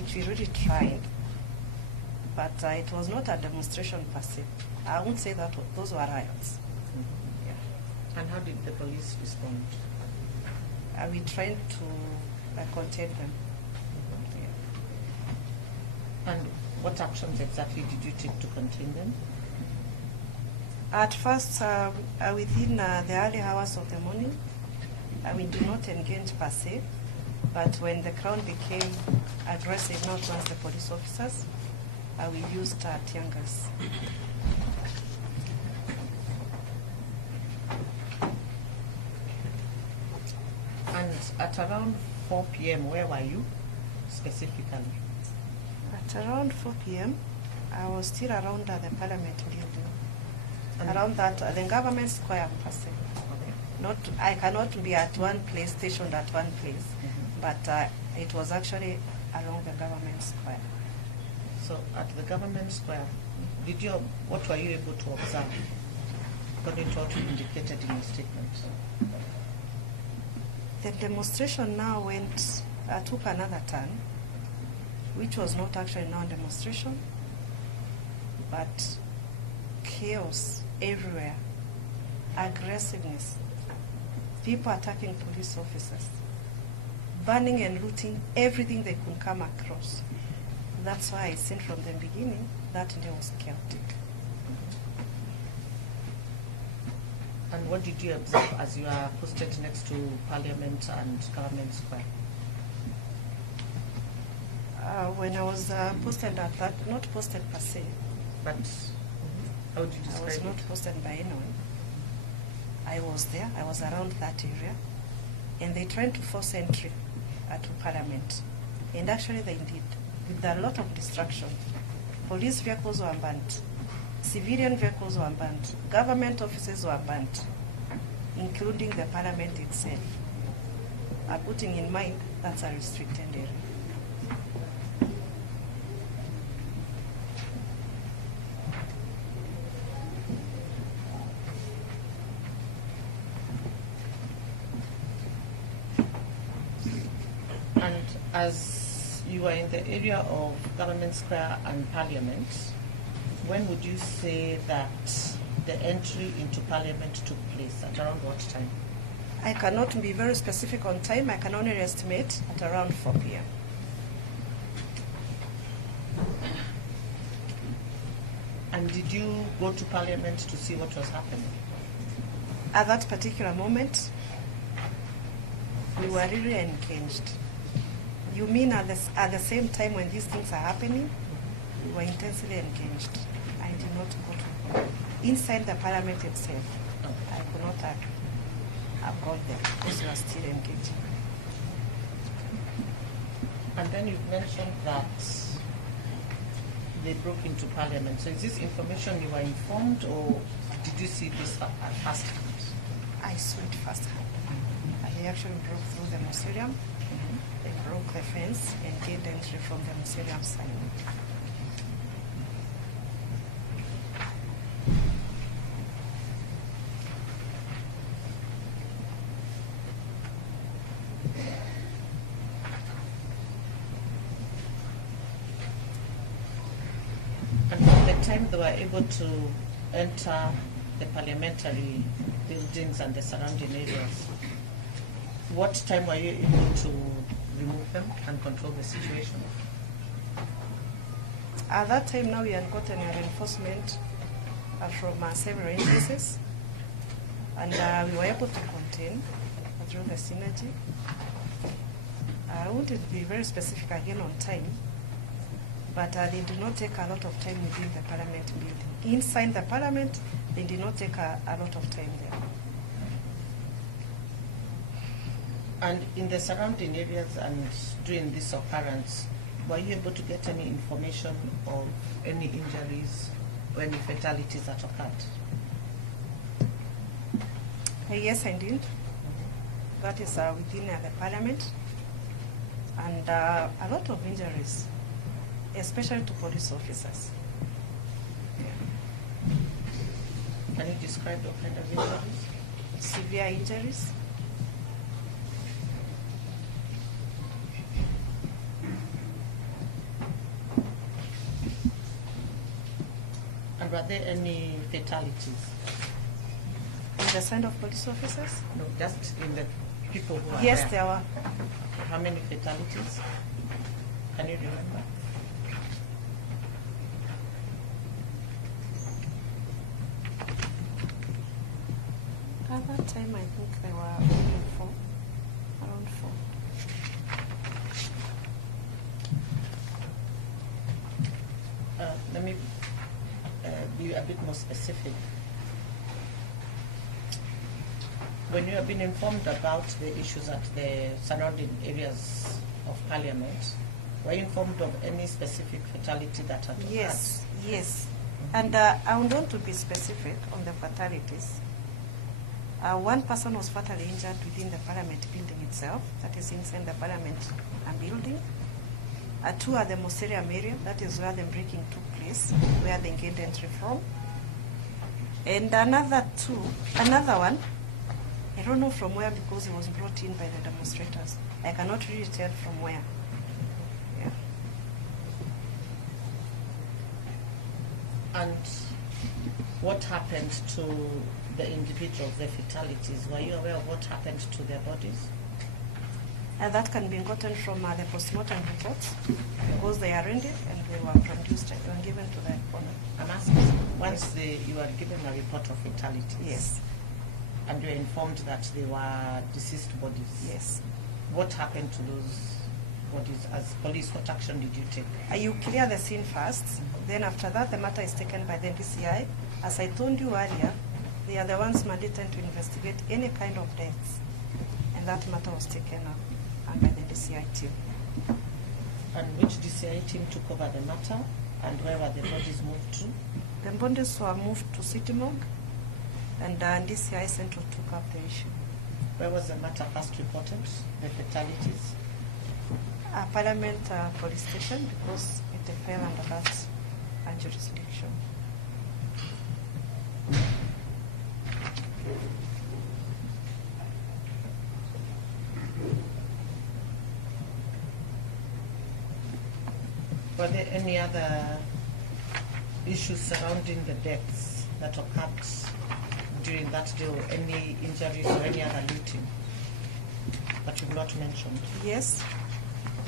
which we really tried, but it was not a demonstration per se. I won't say that those were riots. And how did the police respond? We tried to contain them. And what actions exactly did you take to contain them? At first, within the early hours of the morning, we did not engage per se, but when the crowd became aggressive, not towards the police officers, we used tear gas. And at around 4 p.m., where were you specifically? At around 4 p.m., I was still around the Parliament building. Around that, the government square per se. Okay. I cannot be at one place, stationed at one place, but it was actually along the government square. So at the government square, what were you able to observe, according to what you indicated in your statement? The demonstration now took another turn, which was not actually now a demonstration, but chaos everywhere, aggressiveness, people attacking police officers, burning and looting everything they could come across. That's why I said from the beginning that day was chaotic. And what did you observe as you are posted next to Parliament and Government Square? When I was posted at that, not posted per se. But how would you describe I was it? not posted by anyone. I was there, I was around that area, and they tried to force entry to Parliament. And actually they did, with a lot of destruction. Police vehicles were burnt, civilian vehicles were burnt, government offices were burnt, including the Parliament itself. Putting in mind that's a restricted area. And as you were in the area of Government Square and Parliament, when would you say that the entry into Parliament took place? At around what time? I cannot be very specific on time. I can only estimate at around 4 p.m. And did you go to Parliament to see what was happening? At that particular moment, we were really engaged. You mean at the same time when these things are happening, we were intensely engaged. I did not go to inside the Parliament itself. I could not have gone there because we were still engaged. And then you've mentioned that they broke into Parliament. So is this information you were informed, or did you see this at first hand? I saw it firsthand. I actually broke through the mausoleum. They broke the fence and gained entry from the mausoleum side. And from the time they were able to enter the parliamentary buildings and the surrounding areas, what time were you able to remove them and control the situation? At that time now we had gotten a reinforcement from several agencies, and we were able to contain through the synergy. I wouldn't be very specific again on time, but they did not take a lot of time within the Parliament building. Inside the Parliament, they did not take a lot of time there. And in the surrounding areas and during this occurrence, were you able to get any information of any injuries or any fatalities that occurred? Yes, I did. That is within the Parliament. And a lot of injuries, especially to police officers. Yeah. Can you describe what kind of injuries? Severe injuries. And were there any fatalities? On the side of police officers? No, just in the people who are Yes, there. there were. How many fatalities? Can you remember? At that time, I think there were only four, around four. Let me be a bit more specific. When you have been informed about the issues at the surrounding areas of Parliament, were you informed of any specific fatality that had occurred? Yes, yes. And I would want to be specific on the fatalities. One person was fatally injured within the Parliament building itself, that is inside the Parliament building. Two at the Moserium area, that is where the breaking took place, where they gained entry from. And another one, I don't know from where because it was brought in by the demonstrators. I cannot really tell from where. Yeah. And what happened to the individuals, the fatalities? Were you aware of what happened to their bodies? That can be gotten from the postmortem reports because they are rendered and they were produced and given to the owner. I'm asking, once you are given a report of fatalities, Yes, and you are informed that they were deceased bodies, yes. what happened to those bodies? As police, what action did you take? You clear the scene first, then after that the matter is taken by the DCI. As I told you earlier, they are the ones mandated to investigate any kind of deaths, and that matter was taken up by the DCI team. And which DCI team took over the matter, and where were the bodies moved to? The bodies were moved to City Morgue, and DCI Central took up the issue. Where was the matter first reported, the fatalities? Parliament police station, because it fell under that jurisdiction. Were there any other issues surrounding the deaths that occurred during that day, or any injuries or any other looting that you've not mentioned? Yes,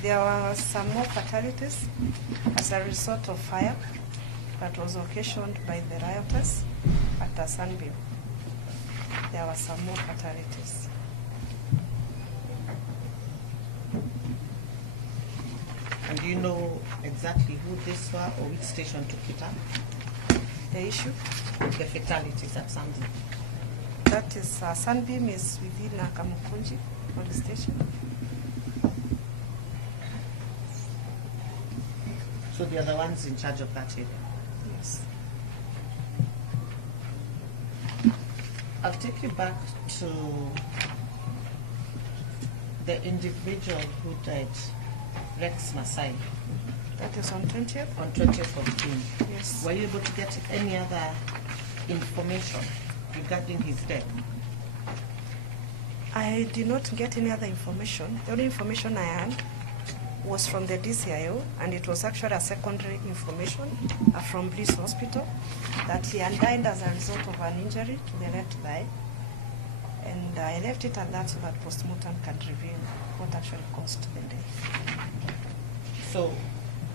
there were some more fatalities as a result of fire that was occasioned by the rioters at the Sunbeam. There were some more fatalities. And do you know exactly who this were or which station took it up? The issue, The fatalities at Sunbeam. that is Sunbeam is within Kamukunji police station. So they are the ones in charge of that area. Yes. I'll take you back to the individual who died, Rex Masai, That is on 20th? on 20th of June. Yes. Were you able to get any other information regarding his death? I did not get any other information. The only information I had was from the DCIO, and it was actually a secondary information from Bliss Hospital that he had died as a result of an injury to the left thigh. And I left it at that so that postmortem can reveal what actually caused the death. So,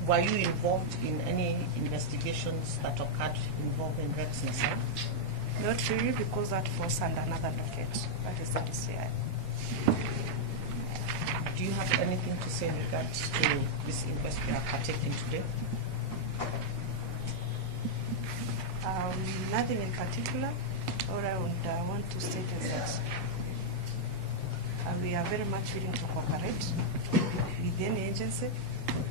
were you involved in any investigations that occurred involving Rex Masai? Not really, because that falls under another docket. That is the DCI. Do you have anything to say in regards to this inquest we are partaking today? Nothing in particular. All I would want to state is that we are very much willing to cooperate with any agency,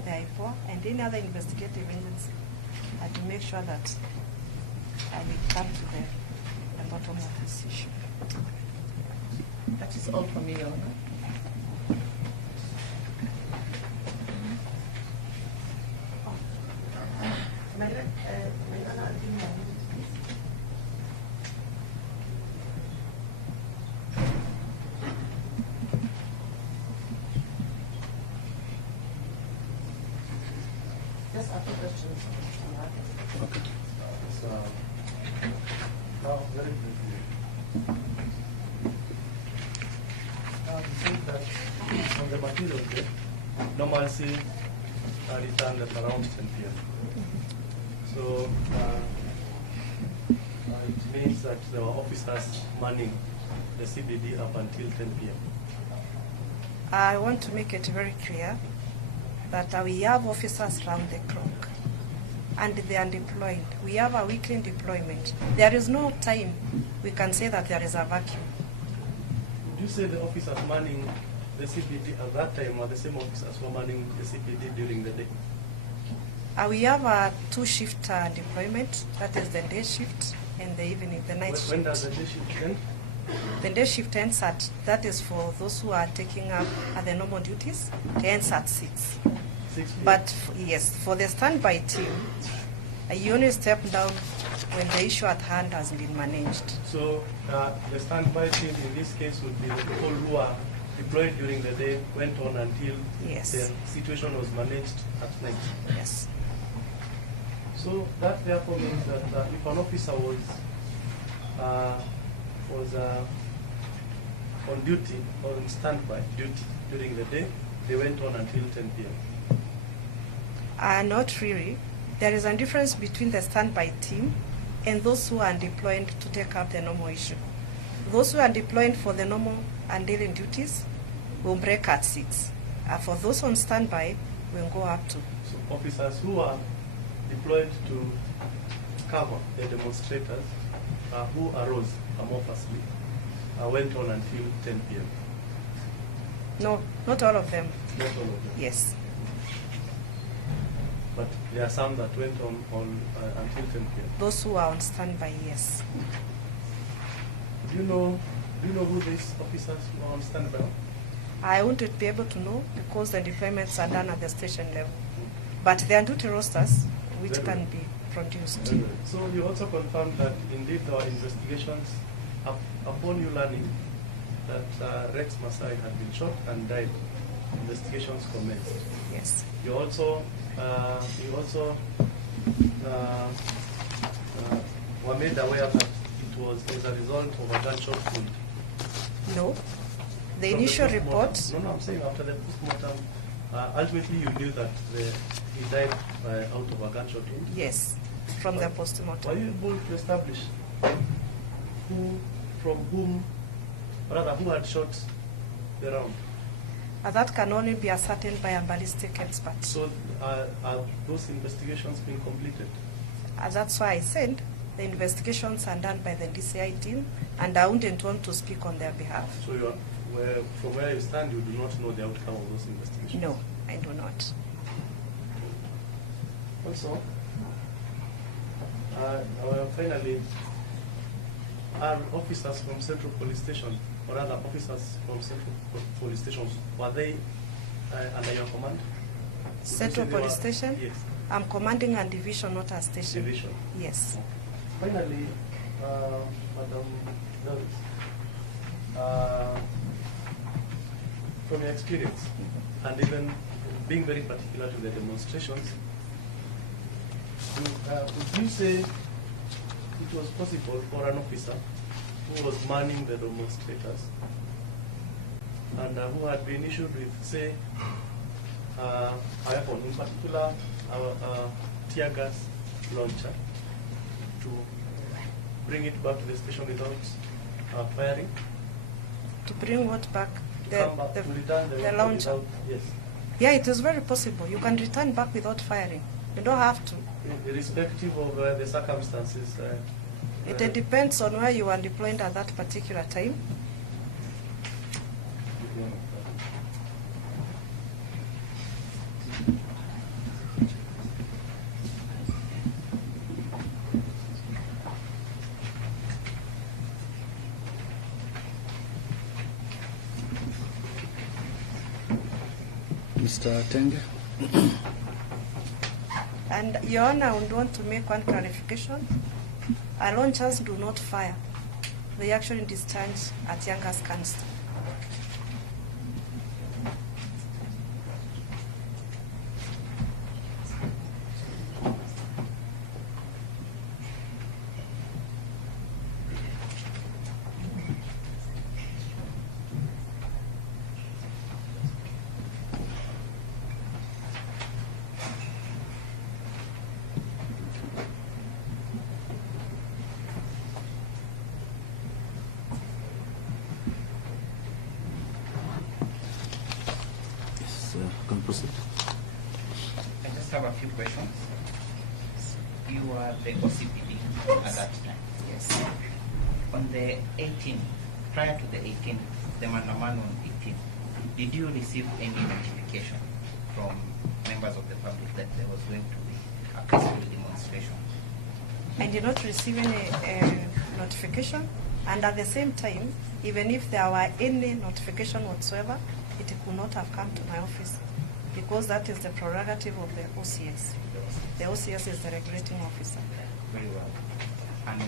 the IPOA, and any other investigative agency to make sure that we come to the bottom of this issue. That is all from me, Your Honor. Just a few questions. Okay. So, now, very briefly. You said that on the material day, normalcy returned at around 10 p.m. So, it means that there were officers manning the CBD up until 10 p.m. I want to make it very clear that we have officers round the clock and they are deployed. We have a weekly deployment. There is no time we can say that there is a vacuum. Would you say the officers manning the CBD at that time were the same officers who were manning the CBD during the day? We have a two-shift deployment. That is the day shift and the evening, the night shift. When does the day shift end? The day shift ends at, that is for those who are taking up the normal duties, it ends at 6. 6 p.m. But yes, for the standby team, you only step down when the issue at hand has been managed. So the standby team in this case would be the people who are deployed during the day, went on until Yes. the situation was managed at night. Yes. So that therefore means that if an officer was on duty or on standby duty during the day, they went on until 10 p.m. Not really. There is a difference between the standby team and those who are deployed to take up the normal issue. Those who are deployed for the normal and daily duties will break at 6. For those on standby, will go up to. So officers who are deployed to cover the demonstrators who arose amorphously went on until 10 p.m. No, not all of them. Not all of them. Yes. But there are some that went on until 10 p.m. Those who are on standby, yes. Do you know who these officers who are on standby are? I wouldn't be able to know because the deployments are done at the station level. But there are duty rosters which Very can well. be produced. So you also confirmed that indeed there were investigations upon you learning that Rex Masai had been shot and died. Investigations commenced. Yes. You also were made aware that it was as a result of a gunshot wound. No. The From initial postmortem- report, No, I'm saying after the postmortem, ultimately you knew that he died out of a gunshot wound. yes, from the Were postmortem. you able to establish who had shot the round? That can only be ascertained by a ballistic expert. So are those investigations being completed? That's why I said the investigations are done by the DCI team, and I wouldn't want to speak on their behalf. So from where you stand, you do not know the outcome of those investigations? No, I do not. Also, finally, are officers from Central Police Station, or rather officers from Central Police Stations, were they under your command? Would you Central say they Police were- Station? Yes, I'm commanding a division, not a station. division. Yes. Finally, Madam Davis, from your experience, and even being very particular to the demonstrations, would you say it was possible for an officer who was manning the demonstrators and who had been issued with, say, a weapon, in particular, a tear gas launcher, to bring it back to the station without firing? To bring what back? Come back to return the the weapon launcher. without- Yes. Yeah, it is very possible. You can return back without firing. You don't have to. Irrespective of the circumstances. It depends on where you are deployed at that particular time. Mr. Tenge? And Your Honor, I would want to make one clarification. Our launchers do not fire. They actually discharge at young gas canister. have a few questions. You were the OCPD at that time. Yes. On the 18th, prior to the 18th, the Mandaman on 18th, did you receive any notification from members of the public that there was going to be a peaceful demonstration? I did not receive any notification, and at the same time, even if there were any notification whatsoever, it could not have come to my office, because that is the prerogative of the OCS. The OCS is the regulating officer. Very well. And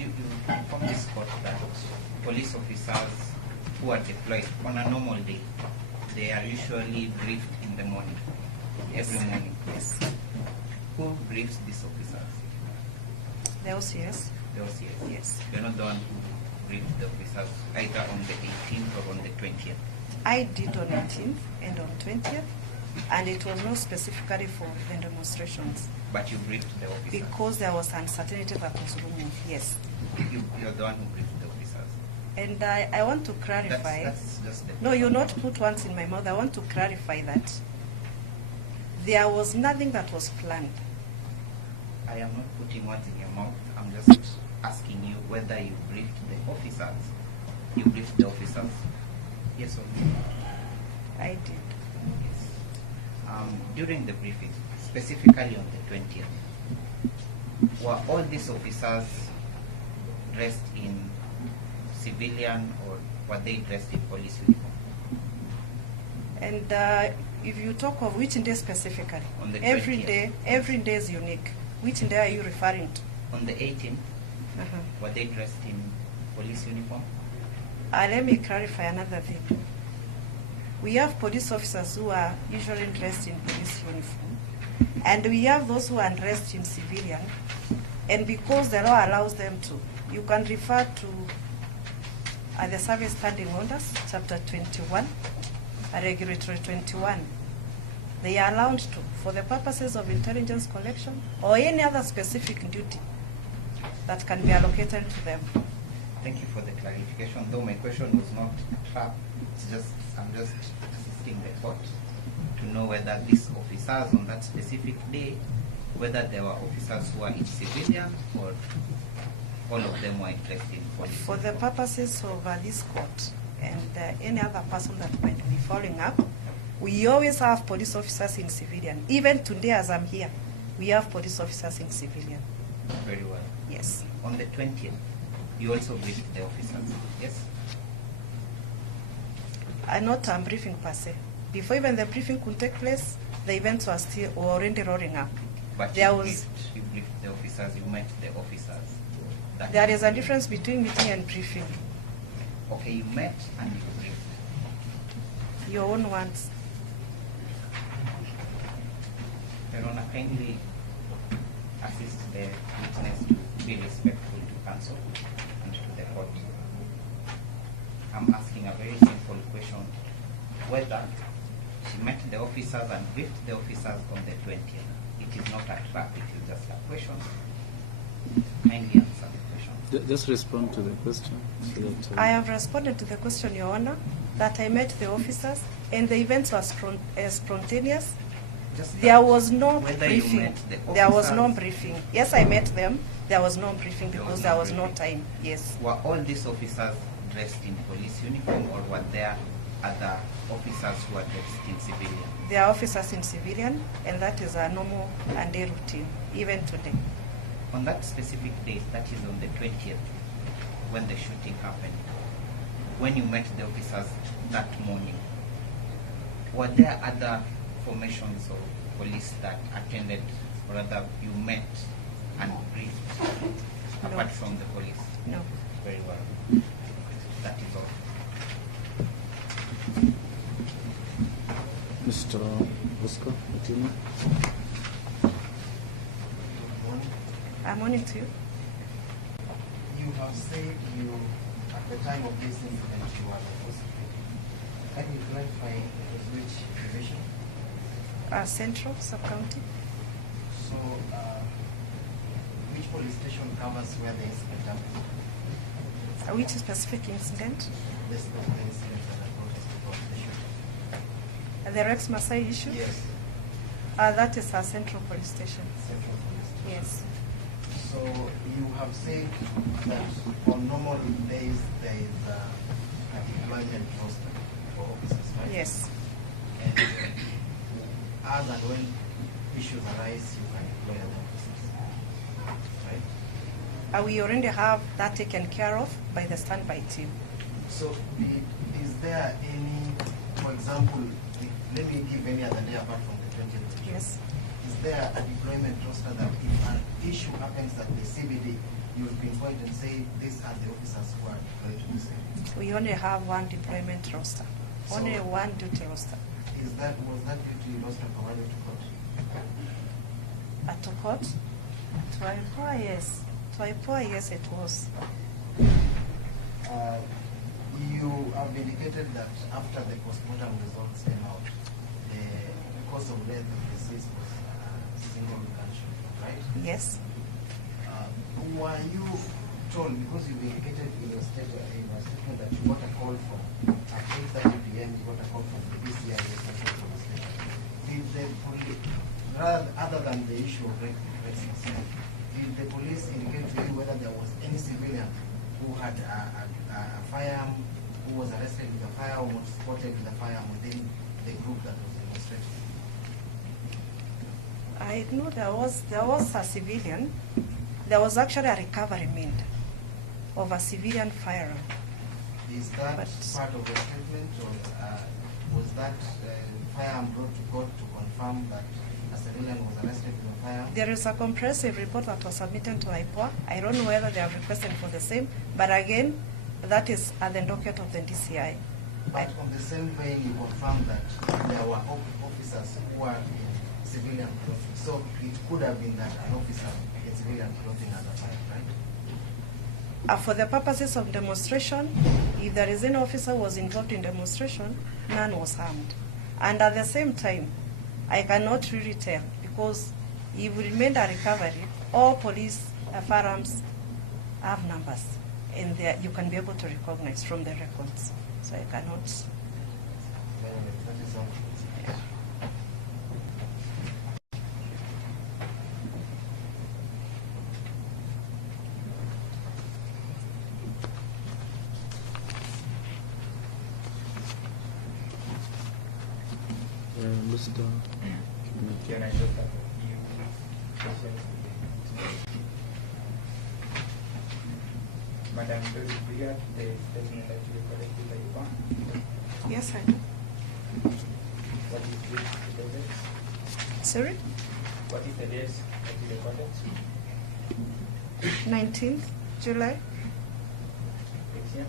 you inform this court that police officers who are deployed on a normal day, they are usually briefed in the morning, every morning. Yes. Who briefs these officers? The OCS. The OCS? Yes. You're not the one who briefed the officers either on the 18th or on the 20th? I did on 18th and on 20th, and it was not specifically for the demonstrations. But you briefed the officers? Because there was uncertainty that was looming, yes. You're the one who briefed the officers? And I want to clarify. That's just the... No, you not put words in my mouth. I want to clarify that there was nothing that was planned. I am not putting words in your mouth. I'm just asking you whether you briefed the officers. You briefed the officers? Yes or no? I did. Yes. During the briefing, specifically on the 20th, were all these officers dressed in civilian or were they dressed in police uniform? And if you talk of which day specifically, On the every 20th. every day is unique. Which day are you referring to? On the 18th, Uh-huh. were they dressed in police uniform? Let me clarify another thing. We have police officers who are usually dressed in police uniform, and we have those who are dressed in civilian, and because the law allows them to, you can refer to the Service Standing Orders, Chapter 21, Regulatory 21. They are allowed to, for the purposes of intelligence collection or any other specific duty that can be allocated to them. Thank you for the clarification, though my question was not a trap. It's just, I'm just assisting the court to know whether these officers on that specific day, whether there were officers who are in civilian or all of them were dressed in police. For the purposes of this court and any other person that might be following up, we always have police officers in civilian. Even today as I'm here, we have police officers in civilian. Very well. Yes. On the 20th, you also briefed the officers, yes? Not a briefing per se. Before even the briefing could take place, the events were already rolling up. But There you was- briefed the officers, you met the officers. That There is a difference between meeting and briefing. Okay, you met and you briefed. Your own words. Your Honor, kindly assist the witness to be respectful to counsel and to the court. I'm asking a very simple question, whether she met the officers and briefed the officers on the 20th. It is not a trap, it is just a question. Kindly answer the question. Just respond to the question. So that, I have responded to the question, Your Honor, that I met the officers and the events were spontaneous. Just There was no whether you briefing. met the There was no officers. briefing. Yes, I met them. There was no briefing There was because no there was no briefing. time. Yes. Were all these officers dressed in police uniform or were there other officers who were dressed in civilian? There are officers in civilian, and that is a normal and day routine, even today. On that specific day, that is on the 20th, when the shooting happened, when you met the officers that morning, were there other formations of police that attended, or rather you met and briefed, No. apart from the police? No. Very well. That is all. Mr. Oscar Otieno. I'm on it to you. You have said you, at the time of this incident, you were the OCPD. Can you clarify which division? Central, sub-county. So, which police station covers where the incident happened? Which specific incident? This is the incident that brought us before the shooting. The Rex Masai issue? Yes. That is our central police station. Central Police Station? Yes. So you have said that on normal days there is a deployment roster for officers, right? Yes. And as and when issues arise, you can deploy other officers, right? We already have that taken care of by the standby team. So is there any, for example, let me give any other day apart from the 20th issue. Yes. Is there a deployment roster that if an issue happens at the CBD, you will pinpoint and say these are the officers who are deployed to this area? We only have one deployment roster, So- only one duty roster. Was that duty roster provided to court? To court? To IPOA, yes. To IPOA, yes, it was. You have indicated that after the postmortem results came out, the cause of death of the deceased was single gunshot, right? Yes. Were you told, because you indicated in your statement that you got a call from at 8:30 p.m. you got a call from the BCI, the Central Police Station. Did the police, other than the issue of recklessness, did the police indicate to you whether there was any civilian who had a firearm, who was arrested with a firearm or spotted with a firearm within the group that was demonstrating? I know there was a civilian. There was actually a recovery made of a civilian firearm. Is that But- part of the statement, or was that firearm brought to court to confirm that a civilian was arrested with a firearm? There is a comprehensive report that was submitted to IPOA. I don't know whether they have requested for the same, but again, that is at the docket of the DCI. But on the same vein, you confirmed that there were officers who were in civilian clothing. So it could have been that an officer in civilian clothing had a firearm, right? For the purposes of demonstration, if there is any officer who was involved in demonstration, none was harmed. And at the same time, I cannot really tell because if we made a recovery, all police firearms have numbers, and you can be able to recognize from the records. So I cannot. Anyway, that is all. Mr. Can I just have a few questions? Madam, do you have the statement that you recorded with the IPOA? Yes, I do. What is the date? Sorry? What is the date that you recorded? 19th July. This year?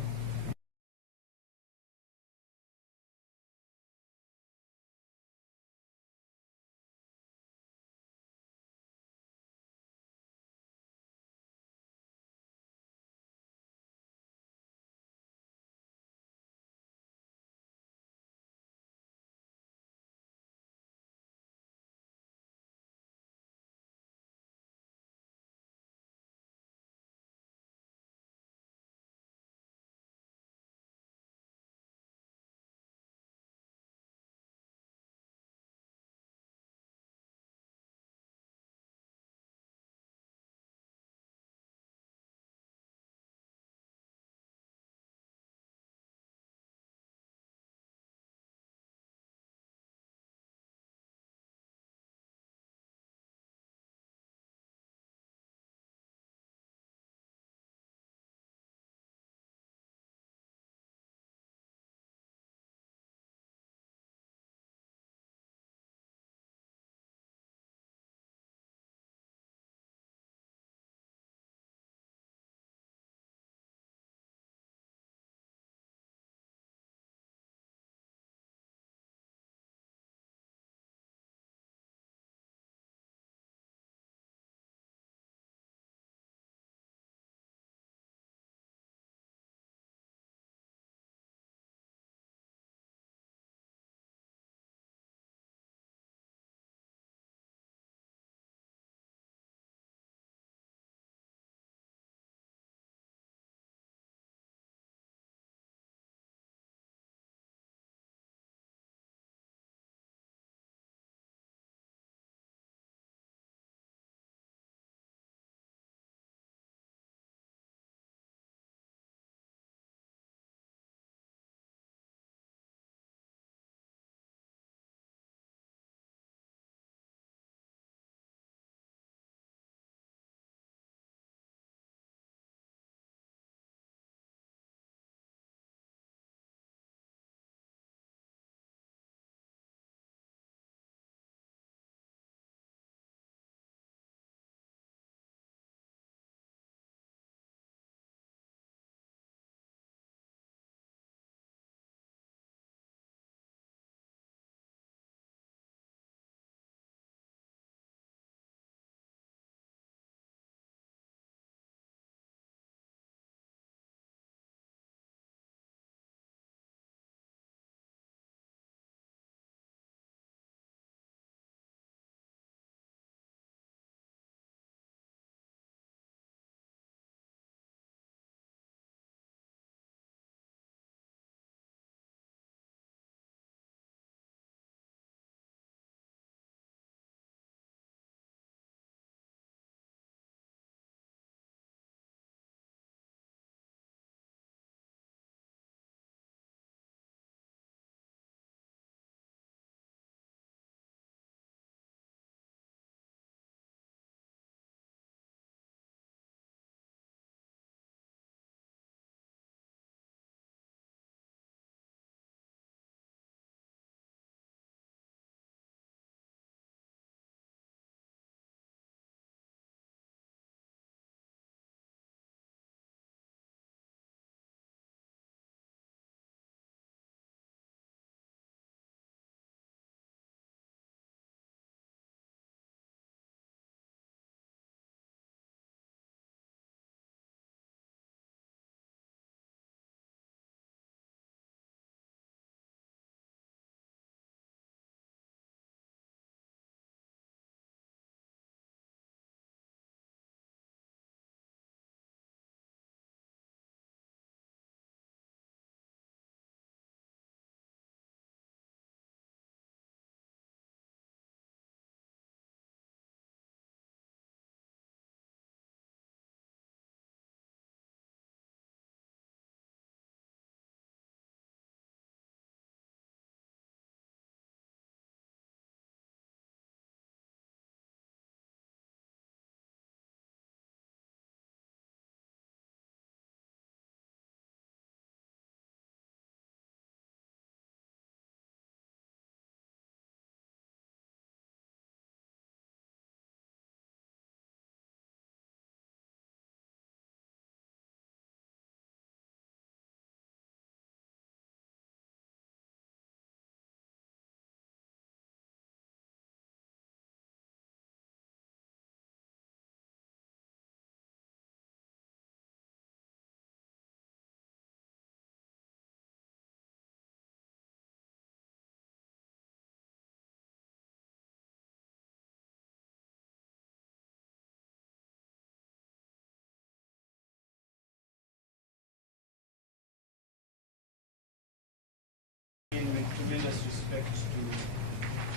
tremendous respect to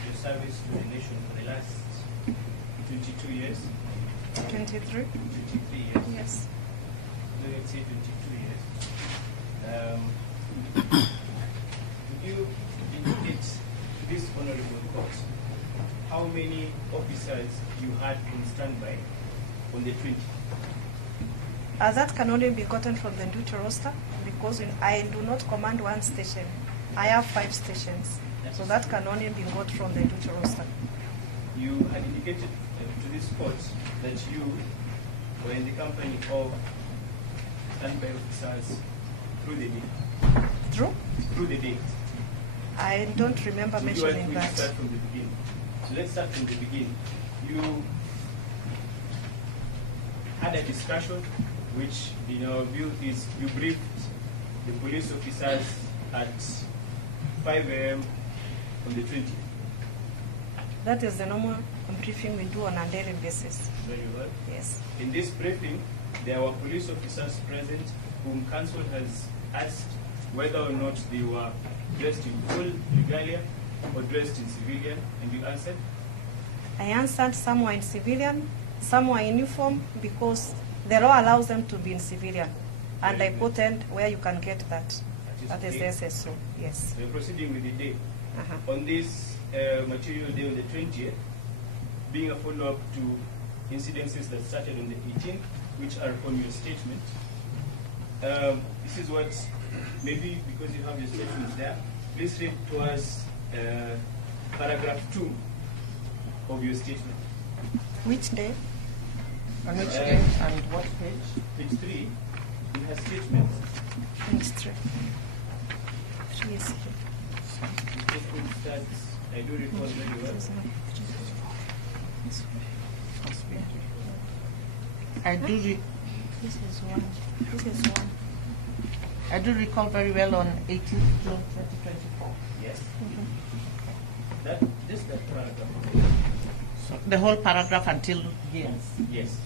your service to the nation for the last 22 years. 23? 23 years. Yes. Let's say 22 years. Would you indicate to this honorable court how many officers you had on standby on the 20th? That can only be gotten from the duty roster because I do not command one station. I have 5 stations. So that can only be got from the duty roster. You had indicated to this court that you were in the company of standby officers through the day. True? Through the day. I don't remember mentioning We'll that. start from the beginning. So let's start from the beginning. You had a discussion which, in our view, is you briefed the police officers at 5 a.m. on the 20th. That is the normal briefing we do on a daily basis. Very well. Yes. In this briefing, there were police officers present whom counsel has asked whether or not they were dressed in full regalia or dressed in civilian, and you answered? I answered some were in civilian, some were in uniform because the law allows them to be in civilian. And Very I good. quoted where you can get that. That is okay. the SSO, yes. We're proceeding with the day. Uh-huh. On this material day on the 20th, being a follow-up to incidences that started on the 18th, which are on your statement. This is what, maybe because you have your statement there, please read to us paragraph 2 of your statement. Which day? On which day and what page? Page 3, in her statement, Ministry. 3 is here. the statement starts, I do recall very well. I do This is one. This is one. I do recall very well on 18th June 2024. Yes. Just that paragraph. The whole paragraph until here. Yes.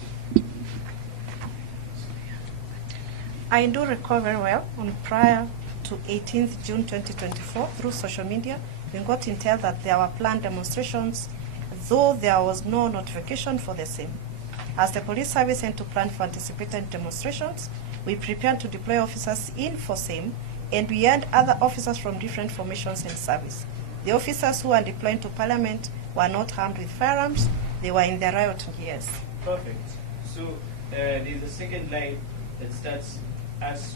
I do recall very well on prior to 18th June 2024 through social media, we got intel that there were planned demonstrations, though there was no notification for the same. As the police service sent to plan for anticipated demonstrations, we prepared to deploy officers in for same, and we had other officers from different formations in service. The officers who were deployed to Parliament were not armed with firearms, they were in their riot gears. Perfect. So there is a second line that starts as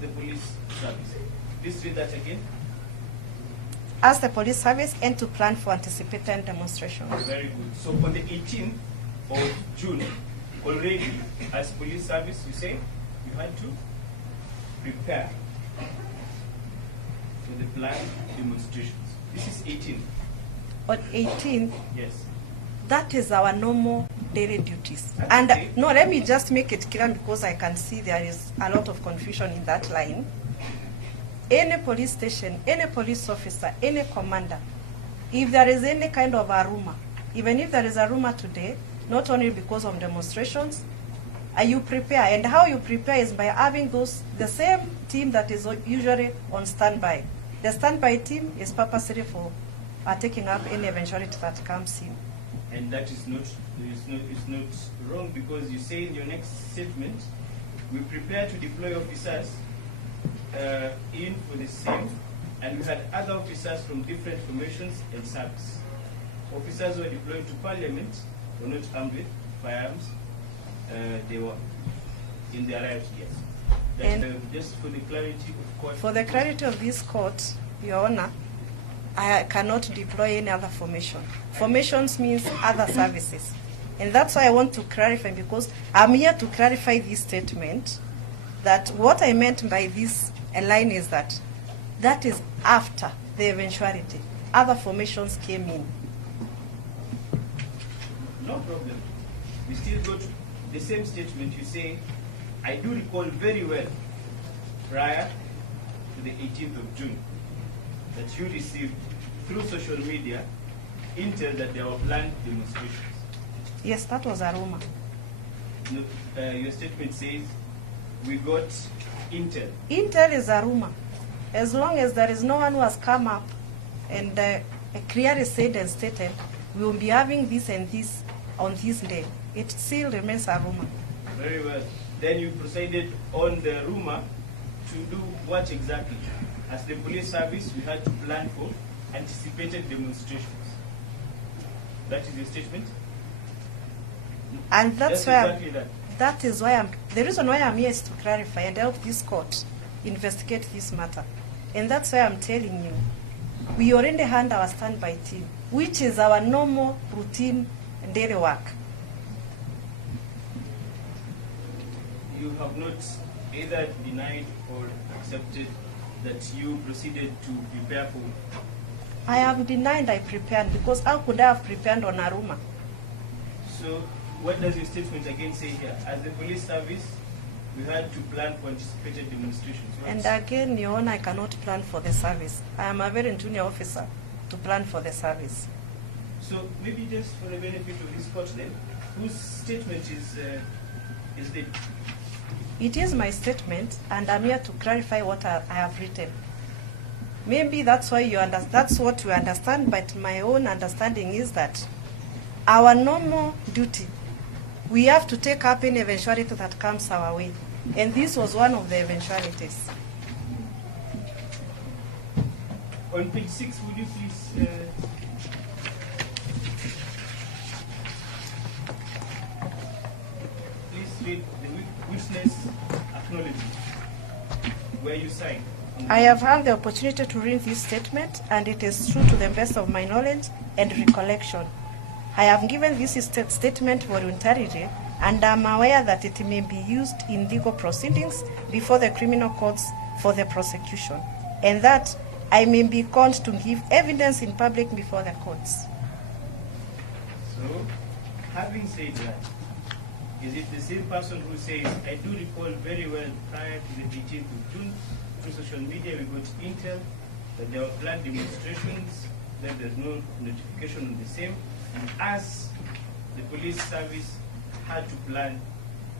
the police service. Please read that again. As the police service and to plan for anticipated demonstrations. Very good. So on the 18th of June, already as police service, you say you had to prepare for the planned demonstrations. This is 18th. On 18th, Yes. that is our normal daily duties. That's And okay. no, let me just make it clear because I can see there is a lot of confusion in that line. Any police station, any police officer, any commander, if there is any kind of a rumor, even if there is a rumor today, not only because of demonstrations, you prepare. And how you prepare is by having the same team that is usually on standby. The standby team is purposely for taking up any eventuality that comes in. And that is not wrong, because you say in your next statement, we prepare to deploy officers in for the same, and we had other officers from different formations and service. Officers who were deployed to Parliament were not armed with firearms. They were in their riot gears. Just for the clarity of court. For the clarity of this court, Your Honor, I cannot deploy any other formation. Formations means other services. And that's why I want to clarify, because I'm here to clarify this statement, that what I meant by this line is that is after the eventuality. Other formations came in. No problem. We still go to the same statement. You say, I do recall very well, prior to the 18th of June, that you received through social media intel that there were planned demonstrations. Yes, that was a rumor. No, your statement says, we got intel. Intel is a rumor. As long as there is no one who has come up and clearly said and stated, we will be having this and this on this day, it still remains a rumor. Very well. Then you proceeded on the rumor to do what exactly? As the police service, we had to plan for anticipated demonstrations. That is your statement? And that's exactly why that. that is why the reason why I'm here is to clarify and help this court investigate this matter. And that's why I'm telling you, we already had our standby team, which is our normal routine daily work. You have not either denied or accepted that you proceeded to prepare for. I have denied I prepared, because how could I have prepared on a rumor? So what does your statement again say here? As the police service, we had to plan for anticipated demonstrations. And again, Your Honor, I cannot plan for the service. I am a very junior officer to plan for the service. So maybe just for the benefit of this court then, whose statement is it? It is my statement, and I'm here to clarify what I have written. Maybe that's why that's what you understand, but my own understanding is that our normal duty, we have to take up any eventuality that comes our way. And this was one of the eventualities. On page 6, would you please read the witness acknowledgement where you sign? I have had the opportunity to read this statement, and it is true to the best of my knowledge and recollection. I have given this statement voluntarily, and am aware that it may be used in legal proceedings before the criminal courts for the prosecution, and that I may be called to give evidence in public before the courts. So, having said that, is it the same person who says, I do recall very well prior to the 18th of June, through social media we got intel that there were planned demonstrations, that there's no notification on the same, and as the police service had to plan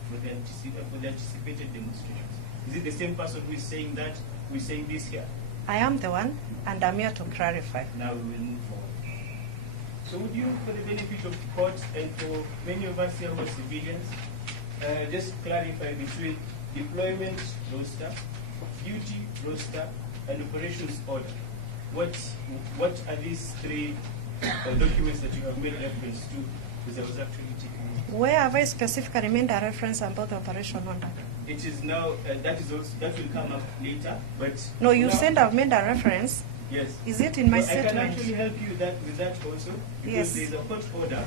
for the anticipated demonstrations. Is it the same person who is saying that, who is saying this here? I am the one, and I'm here to clarify. Now we will move forward. So would you, for the benefit of court and for many of us here who are civilians, just clarify between deployment roster, duty roster, and operations order? What are these three documents that you have made reference to? Because I was actually taking. Where have I specifically made a reference about the operation order? It is now, that will come up later, but... No, you now, said I've made a reference. Yes. Is it in my I statement? can actually help you with that also, because Yes. there is a court order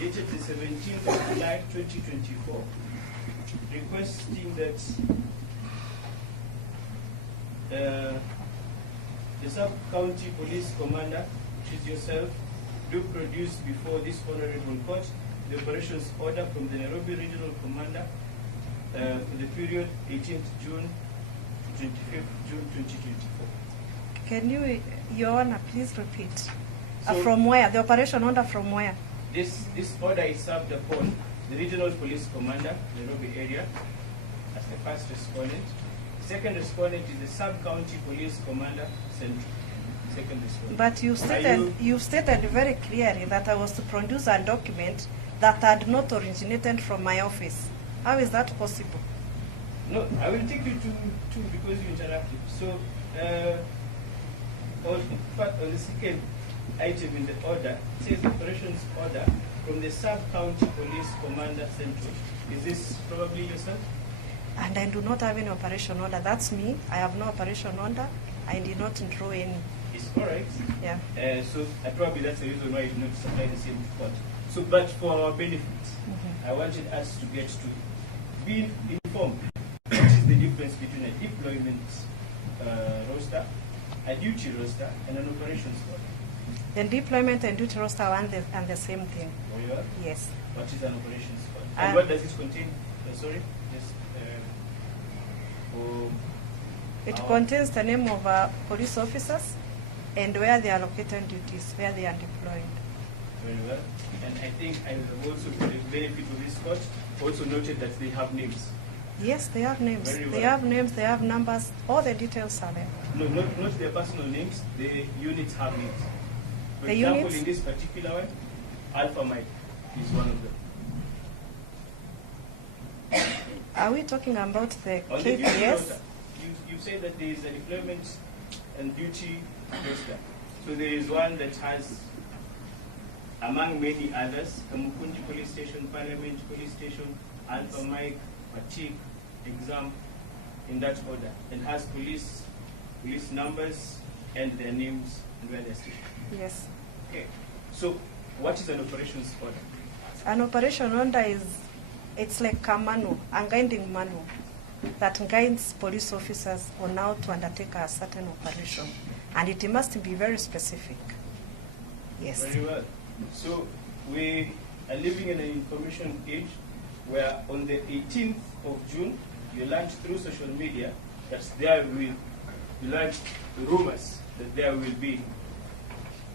dated the 17th of July 2024 requesting that the sub-county police commander, which is yourself, do produce before this honorable court the operations order from the Nairobi Regional Commander for the period 18th June to 25th June 2024. Can you, Your Honor, please repeat? So- From where? The operation order from where? This order is served upon the Regional Police Commander, Nairobi area, as the first respondent. Second respondent is the Sub-County Police Commander, Central. Second respondent. But you stated very clearly that I was to produce a document that had not originated from my office. How is that possible? No, I will take you to because you interrupted. So, on the second item in the order, it says operations order from the Sub-County Police Commander, Central. Is this probably yourself? And I do not have any operation order. That's me. I have no operation order. I did not draw any. It's all right. Yeah. So probably that's the reason why you did not supply the same report. So, but for our benefit, I wanted us to get to be informed. What is the difference between a deployment roster, a duty roster, and an operations order? The deployment and duty roster are the same thing. Oh, you are? Yes. What is an operations order? And what does it contain? Sorry? Just, It contains the name of police officers and where they are located duties, where they are deployed. Very well. And I think I have also, for the benefit of this court, also noted that they have names. Yes, they have names. Very They well. have names, they have numbers, all the details are there. No, not their personal names. The units have names. For The example, units? in this particular one, Alpha Mike is one of them. Are we talking about the On the duty KPS? rota, you say that there is a deployment and duty roster. So there is one that has, among many others, Kamukunji Police Station, Parliament Police Station, Alpha Mike, Patik, Exam, in that order, and has police numbers and their names and where they're stationed. Yes. Okay. So what is an operations order? An operation order is, it's like a manual, a guiding manual that guides police officers on how to undertake a certain operation. And it must be very specific. Yes. Very well. So we are living in an information age where on the 18th of June, you learned through social media that you learned rumors that there will be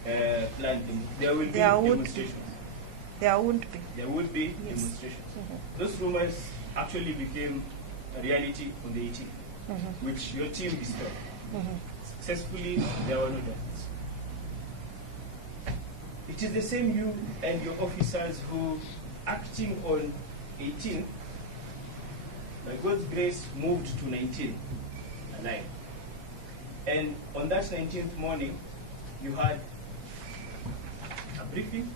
there will be demonstrations. There won't be. There would be Yes. demonstrations. Mhm. Those rumors actually became a reality on the 18th, Mhm. which your team dispelled. Mhm. Successfully, there were no deaths. It is the same you and your officers who, acting on 18, by God's grace, moved to 19 alive. And on that 19th morning, you had a briefing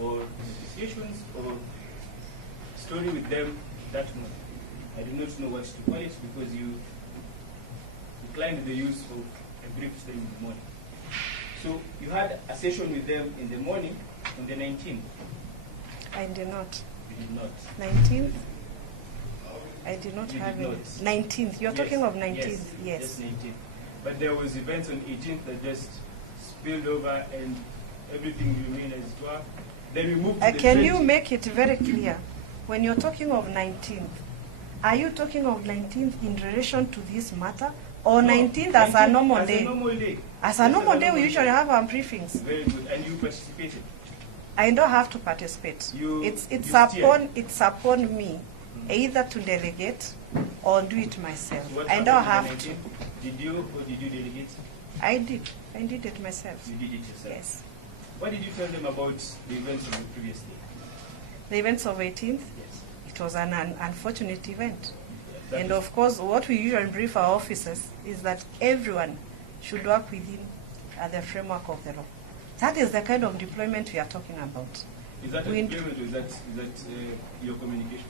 or negotiations or story with them that morning. I do not know what to call it because you declined the use of a brief study in the morning. So you had a session with them in the morning on the 19th. I did not. You did not. 19th? I did not You have did it. not. 19th. You're Yes, talking of 19th? Yes. Just 19th. But there was events on 18th that just spilled over and everything remained as it were. Then we moved to the Can you 20th. make it very clear? When you're talking of 19th, are you talking of 19th in relation to this matter? Or No, 19th as a normal as day? a normal day. As a Yes, normal day, we usually have our briefings. Very good. And you participated. I don't have to participate. You- It's you steered. upon me either to delegate or do it myself. So what I don't happened have on the to. 19th? Did you or did you delegate? I did it myself. You did it yourself. Yes. What did you tell them about the events of the previous day? The events of 18th, Yes. it was an unfortunate event. That And is- of course, what we usually brief our officers is that everyone should work within the framework of the law. That is the kind of deployment we are talking about. Is that a we- deployment or is that your communication?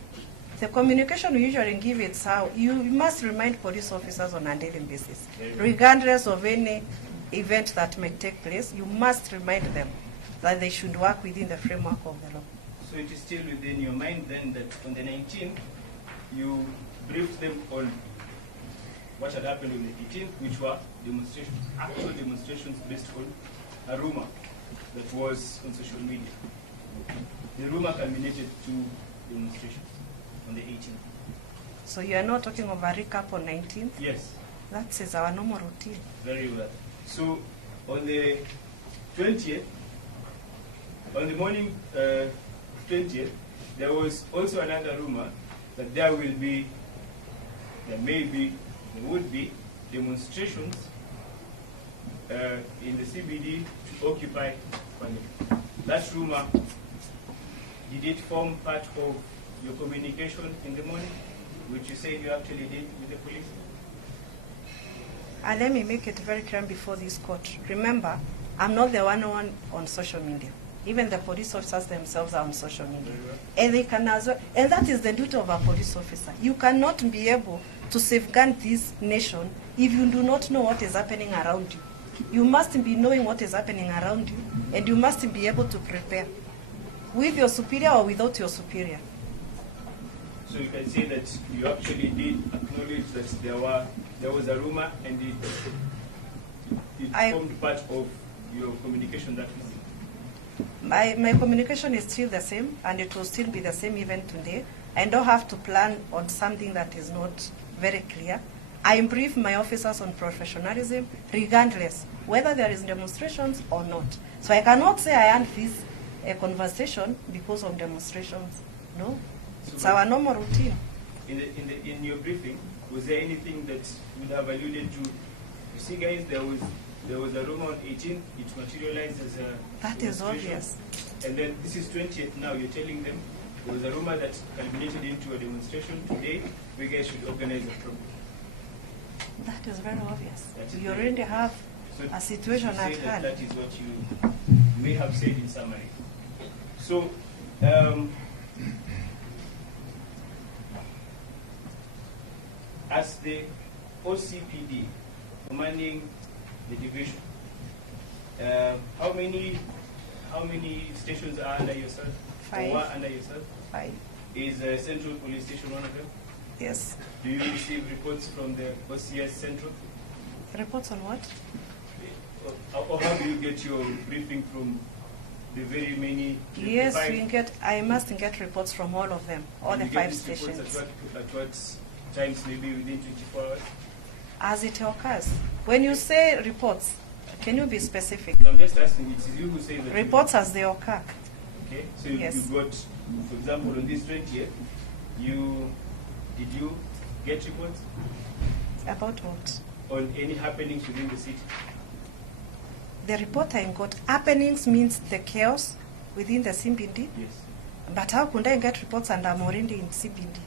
The communication we usually give is how you must remind police officers on a daily basis. Very well. Regardless of any event that may take place, you must remind them that they should work within the framework of the law. So it is still within your mind then that on the 19th, you briefed them on what had happened on the 18th, which were demonstrations, actual demonstrations based on a rumor that was on social media. The rumor culminated to demonstrations on the 18th. So you are not talking of a recap on 19th? Yes, That is our normal routine. very well. So on the 20th, on the morning 20th, there was also another rumor that there would be demonstrations in the CBD to occupy Bungei. That rumor, did it form part of your communication in the morning, which you say you actually did with the police? And let me make it very clear before this court. Remember, I'm not the only one on social media. Even the police officers themselves are on social media. Very well. And they can as well, and that is the duty of a police officer. You cannot be able to safeguard this nation if you do not know what is happening around you. You must be knowing what is happening around you, and you must be able to prepare with your superior or without your superior. So you can say that you actually did acknowledge that there was a rumor and it formed part of your communication that morning. My communication is still the same, and it will still be the same even today. I don't have to plan on something that is not very clear. I brief my officers on professionalism, regardless whether there is demonstrations or not. So I cannot say I had this conversation because of demonstrations. No, it's our normal routine. in your briefing, was there anything that would have alluded to? You see, guys, there was a rumor on 18th. It materialized as a That is demonstration. obvious. And then this is 20th now. You're telling them there was a rumor that culminated into a demonstration today. We guys should organize a problem. That is very obvious. That is You very- already have So a situation to say at that hand. that is what you may have said in summary. So, as the OCPD commanding the division, how many stations are under yourself? Five. Or were under yourself? 5. Is Central Police Station one of them? Yes. Do you receive reports from the OCS Central? Reports on what? Or how do you get your briefing from the very many? Yes, 55? I must get reports from all of them, all And the you get 5 these reports stations. At what times, maybe within 24 hours? As it occurs. When you say reports, can you be specific? No, I'm just asking, it's you who say that. Reports as they occur. Okay, so Yes. you got, for example, on this 20th, did you get reports About what? on any happenings within the city? The report I got, happenings means the chaos within the CBD. Yes. But how could I get reports and I'm already in CBD?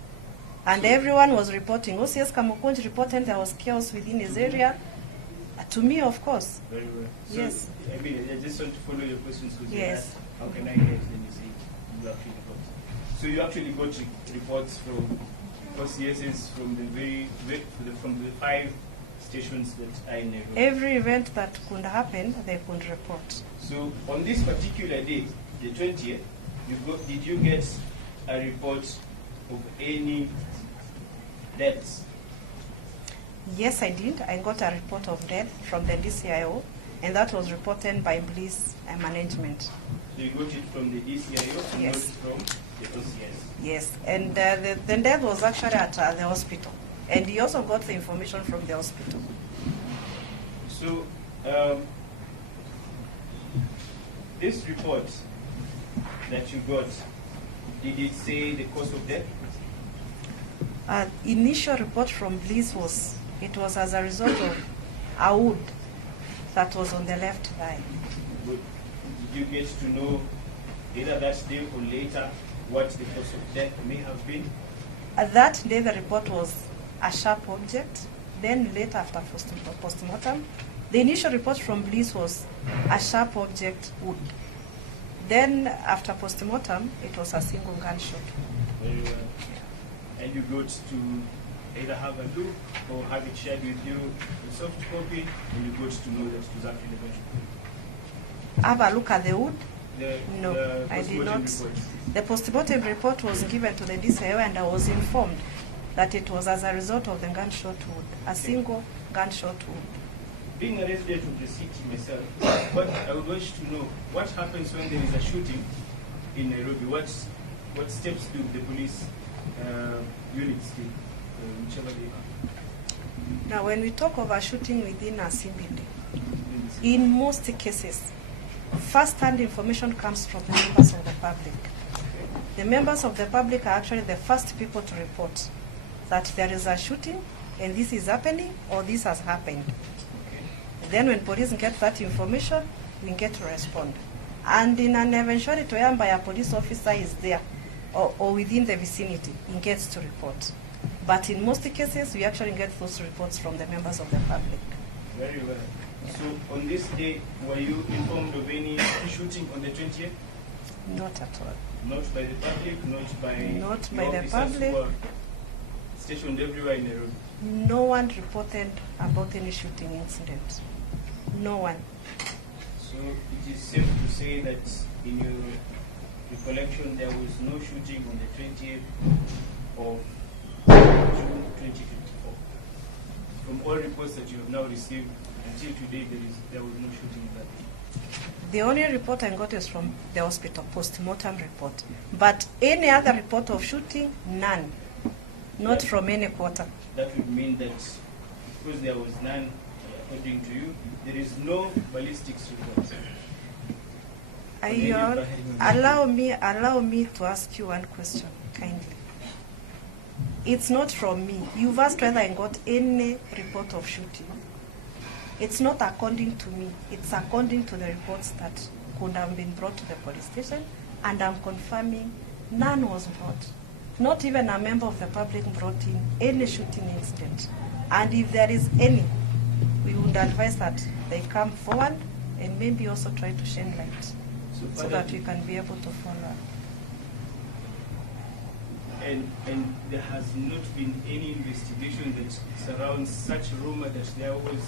And everyone was reporting. OCS Kamukunji reported there was chaos within his area. To me, of course. Very well. So, Yes. I mean, I just want to follow your questions because Yes. how can I get, then you say you actually got. So you actually got reports from OCSs from from the 5 stations that I never. Every event that could happen, they could report. So on this particular day, the 20th, did you get a report of any deaths? Yes, I did. I got a report of death from the DCIO, and that was reported by police management. So you got it from the DCIO and Yes. not from the OCS? Yes, and the death was actually at the hospital. And he also got the information from the hospital. So this report that you got, did it say the cause of death? Initial report from police was, it was as a result of a wound that was on the left thigh. Good. Did you get to know either that day or later what the cause of death may have been? That day the report was a sharp object. Then later after postmortem, the initial report from police was a sharp object wound. Then after postmortem, it was a single gunshot. Very well. And you got to either have a look or have it shared with you in soft copy, and you got to know that it was actually a gunshot. Have a look at the wood? No, The I did postmortem not. report. The postmortem report was given to the DCIO and I was informed that it was as a result of the gunshot wound, a single gunshot wound. Being a resident of the city myself, but I would wish to know what happens when there is a shooting in Nairobi. What steps do the police units take, whichever they are? Now, when we talk of a shooting within a CBD, in the city? in most cases, first-hand information comes from the members of the public. The members of the public are actually the first people to report that there is a shooting and this is happening or this has happened. Okay. Then when police get that information, we get to respond. And in an eventuality whereby a police officer is there or within the vicinity, he gets to report. But in most cases, we actually get those reports from the members of the public. Very well. So on this day, were you informed of any shooting on the 20th? Not at all. Not by the public, not by the officers public. who are stationed everywhere in Nairobi? No one reported about any shooting incident. No one. So it is safe to say that in your recollection there was no shooting on the 20th of June 2054. From all reports that you have now received until today, there was no shooting that day. The only report I got is from the hospital, postmortem report. But any other report of shooting, none. Not from any quarter. That would mean that because there was none, according to you, there is no ballistics report. Allow me to ask you one question, kindly. It's not from me. You've asked whether I got any report of shooting. It's not according to me. It's according to the reports that could have been brought to the police station, and I'm confirming none was brought. Not even a member of the public brought in any shooting incident. And if there is any, we would advise that they come forward and maybe also try to shed light so that we can be able to follow. And there has not been any investigation that surrounds such rumor that there was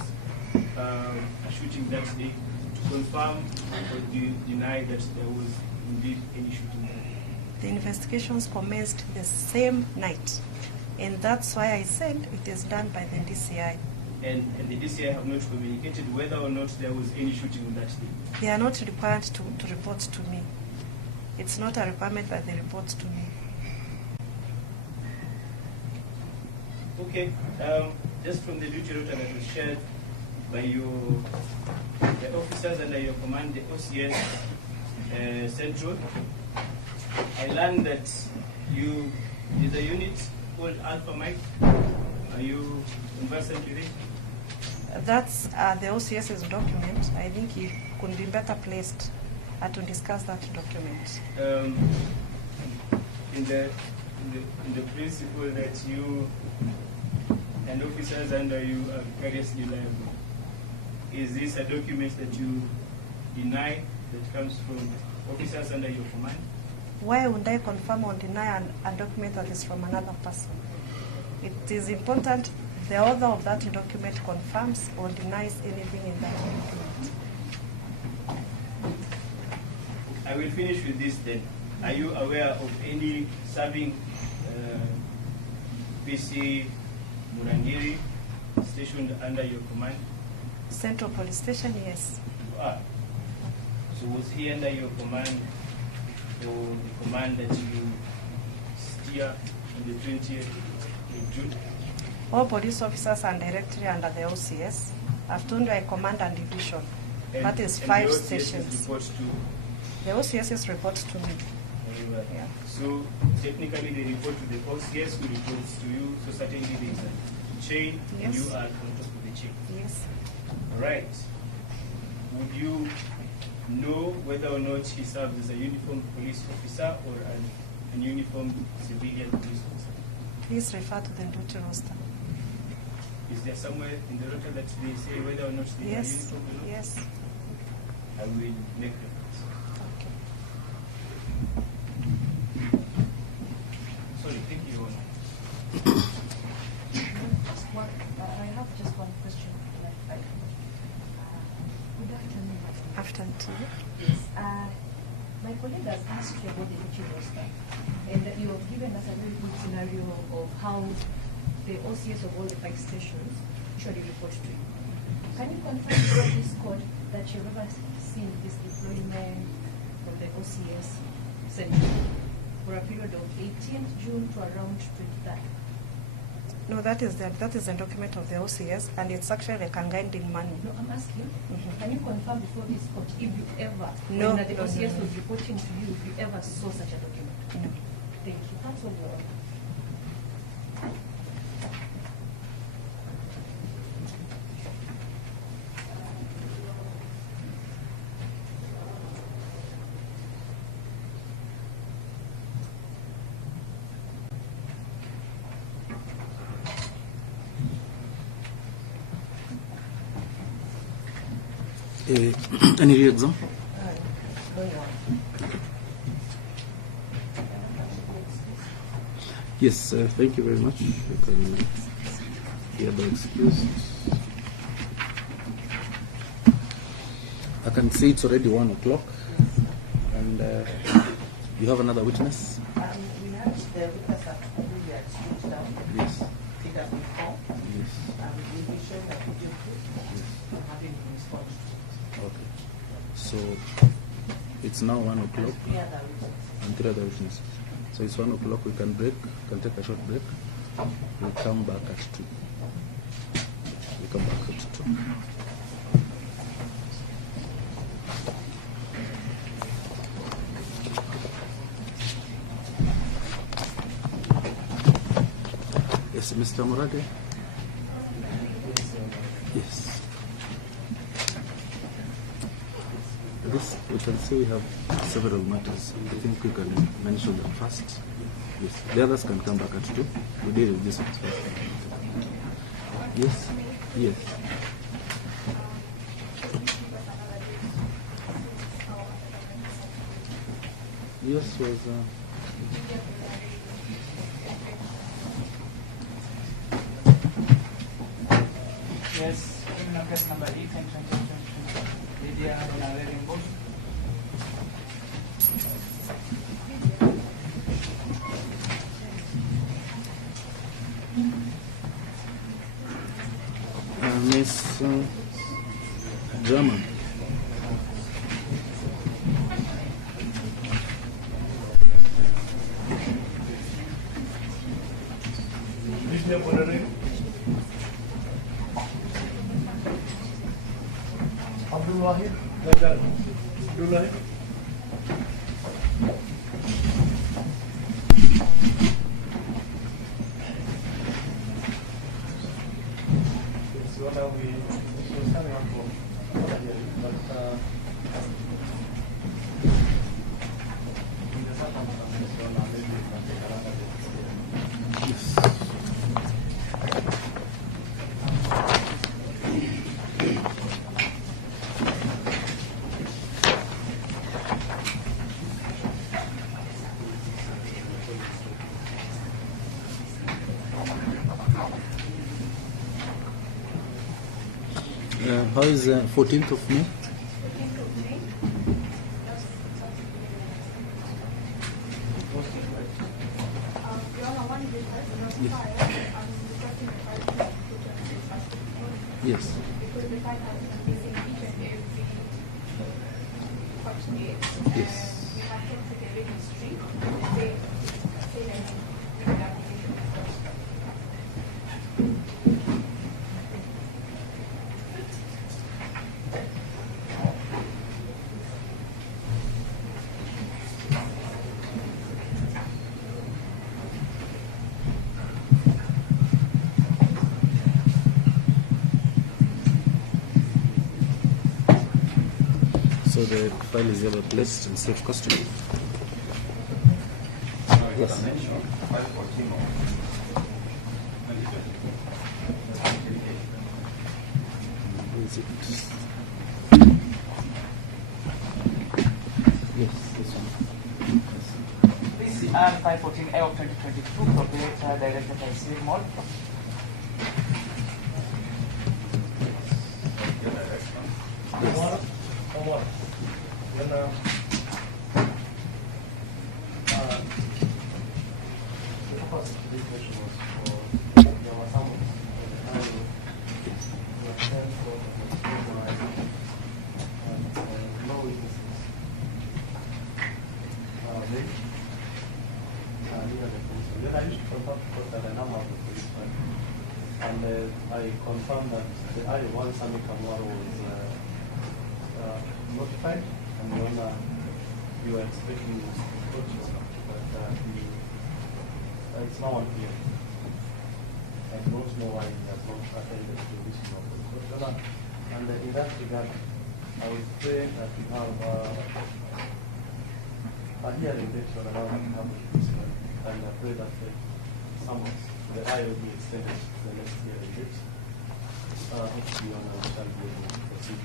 a shooting that day to confirm or deny that there was indeed any shooting that day? The investigations commenced the same night, and that's why I said it is done by the DCI. And the DCI have not communicated whether or not there was any shooting on that day? They are not required to report to me. It's not a requirement that they report to me. Okay, just from the duty rota that was shared by the officers under your command, the OCS Central, I learned that there's a unit called Alpha Mike. Are you conversant with it? That's the OCS's document. I think he could be better placed to discuss that document. In the principle that you and officers under you are vicariously liable, is this a document that you deny that comes from officers under your command? Why would I confirm or deny a document that is from another person? It is important the author of that document confirms or denies anything in that document. I will finish with this then. Are you aware of any serving PC Murangiri stationed under your command? Central Police Station, yes. You are. So was he under your command or the command that you steer on the 20th of June? All police officers are directly under the OCS. I've told you I command a division. That is 5 stations. Report to the OCS's report to me. Yeah. So technically they report to the OCS who reports to you, so certainly there is a chain and Yes. you are on top of the chain. Yes. All right. Would you know whether or not he serves as a uniformed police officer or an uniformed civilian police officer? Please refer to the duty roster. Is there somewhere in the rota that they say whether or not they are Yes. uniformed or not? Yes. I will make reference. Okay. Sorry, thank you, Your Honor. I have just one question. Good afternoon. After tea. Yes. My colleague has asked you about the duty roster, and you have given us a very good scenario of how the OCS of all the 5 stations usually report to you. Can you confirm to this court that you've ever seen this deployment of the OCS Central for a period of 18th June to around 23rd? No, that is the document of the OCS, and it's actually like a guiding manual. No, I'm asking, Mhm. can you confirm before this court if you ever, No, when the no, OCS no. was reporting to you, if you ever saw such a document? No. Thank you. That's all your honor. Any re-exam? Yes, thank you very much. You can hereby excused. I can see it's already 1 o'clock, and you have another witness? We had the witness that we had stood down. Yes. It has been called. Yes. We'll be showing that video clip and having responded. Okay. So it's now 1 o'clock. The other witness. And 3 other witnesses. So it's 1 o'clock. We can break. We can take a short break. We'll come back at 2. We'll come back at 2. Yes, Mr. Morade. Yes. This, we can see we have several matters. I think we can mention them first. Yes. The others can come back at 2. We deal with this one first. Yes. Yes. Yes, was yes, criminal case number 8 and 2022. Lydia Naverimbo. Miss German. Abdulwahid, Gagal. Abdulwahid. Yes, what are we? So coming up for but in the circumstances, one are maybe can take another day. Yes. How is 14th of May? Yes. Yes. So the file is ever placed in safe custody. Yes. Is it? Yes, this one. PCR 514A of 2022, proprietor directed by Civil Mall. Omar, when the purpose of this question was for there were some at the time who were sent for stabilizing and no witnesses. They needed the police. Then I used to confirm because there were a number of the policemen. And I confirmed that the I-1 Sami Kamwaro was notified, and the owner, you were expecting this approach, but it's now on here. I don't know why he has not attended to this approach. And in that regard, I would pray that we have a hearing date for around this one, and I pray that the I will be extended to the next hearing date. Hopefully, the owner shall be able to proceed.